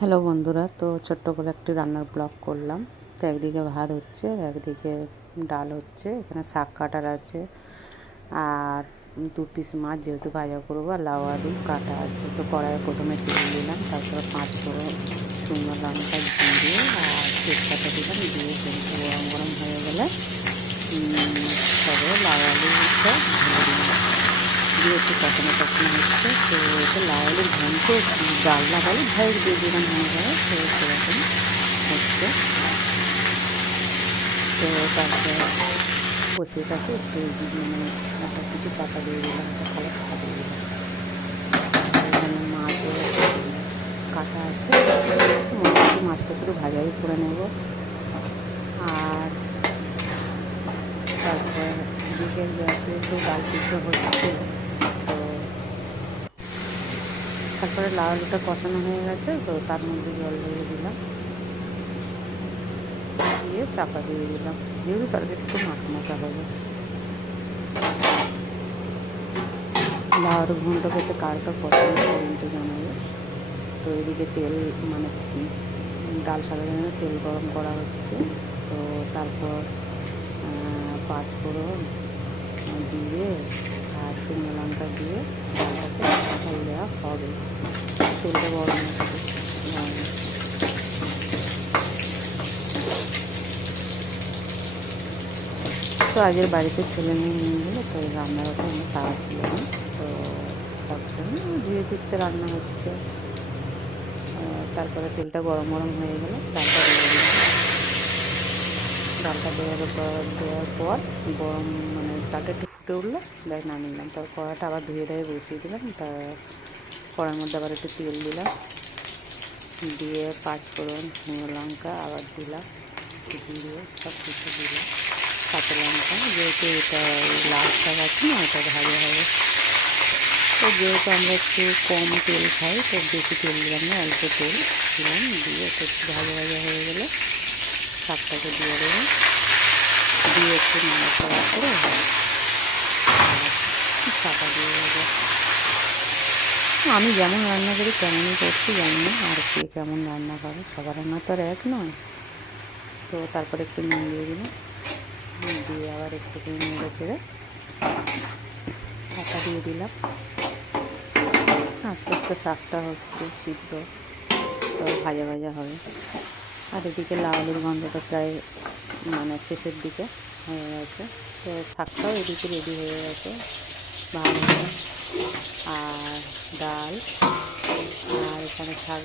Hello বন্ধুরা, তো ছোট্ট করে একটি রান্নার ব্লগ করলাম। তো একদিকে ভাত হচ্ছে, একদিকে ডাল হচ্ছে, এখানে শাক কাটার আছে, আর 2 পিস মাছ যেহেতু ভাজা করবো, আর লাউ আলু কাটা আছে। তো কড়াইয়ে প্রথমে তেল দিলাম, তারপরে 5 ফোড়ন, শুকনো লঙ্কা, জিরে আর তেজপাতা দিলাম। দিয়ে তেলটা গরম গরম হয়ে গেলে তবে লাউ আলুটা ঢেলে দিলাম, দিয়ে একটু কখনো কখনো হচ্ছে। তো এটা লাউ আলুর ঘন্ট ডাল না বলে ভয়েস দিয়ে দিলাম মনে করে। তো সেরকম হচ্ছে। তো তারপরে কষিয়ে কাছে একটু মানে একটা কিছু চাপা দিয়ে দিলাম, একটা খাবার চাপা দিয়ে দিলাম। এখানে মাছও কাটা আছে, মোটামুটি মাছটা একটু ভাজাই করে নেব। আর তারপর দিকের গ্যাসে একটু ডাল সিদ্ধ হচ্ছে। তো তারপরে লাউ আলুটা কষানো হয়ে গেছে, তো তার মধ্যে জল দিয়ে দিলাম, দিয়ে চাপা দিয়ে দিলাম, যেহেতু তরকারিটা একটু মাখা মাখা হবে। লাউ আলু ঘন্ট খেতে কারটা পছন্দ কমেন্টে জানাবে। তো এদিকে তেল মানে ডাল সাধারণত তেল গরম করা হচ্ছে। তো তারপর 5 ফোড়ন, জিরে আর শুকনো লঙ্কা দিয়ে ডালটাকে জল দেওয়া হবে। তেলটা গরম হচ্ছে। তো আজকের বাড়িতে ছেলে মেয়ে নিয়ে গেলো, তো রান্নাঘরটা অনেক তাড়া ছিল না। তো তার জন্য ধীরে সুস্থে রান্না হচ্ছে। তারপরে তেলটা গরম গরম হয়ে গেলে ডালটা দিয়ে দিলাম। ডালটা দেওয়ার পর গরম মানে ডালটা একটু ফুটে উঠলো, দেখ নামিয়ে নিলাম। তারপর কড়াটা আবার ধুয়ে বসিয়ে দিলাম। তা কড়ার মধ্যে আবার একটু তেল দিলাম, দিয়ে 5 ফোড়ন, শুকনো লঙ্কা আবার দিলাম, জিরে সব কিছু দিলাম, কাঁচা লঙ্কা, যেহেতু এটা লাল শাক আছে না, এটা ভাজা হবে। তো যেহেতু আমরা একটু কম তেল খাই, তো বেশি তেল দিলাম না, অল্প তেল দিলাম। দিয়ে একটু ভাজা ভাজা হয়ে গেলে শাকটাকে দিয়ে দেবো, দিয়ে একটু নাড়াচাড়া করে চাপা দিয়ে দেবো। আমি যেমন রান্না করি তেমনই করছি, জানি না আর কে কেমন রান্না করে, সবার রান্না তো আর এক নয়। তো তারপরে একটু নুন দিয়ে দিলাম, দিয়ে আবার একটু নেড়ে চেড়ে ঢাকা দিয়ে দিলাম। আস্তে আস্তে শাকটা হচ্ছে সিদ্ধ, তো ভাজা ভাজা হবে। আর এদিকে লাউ আলুর গন্ধটা প্রায় মানে শেষের দিকে হয়ে গেছে। তো শাকটাও এদিকে রেডি হয়ে গেছে, ভাত আর ডাল, আর এখানে শাক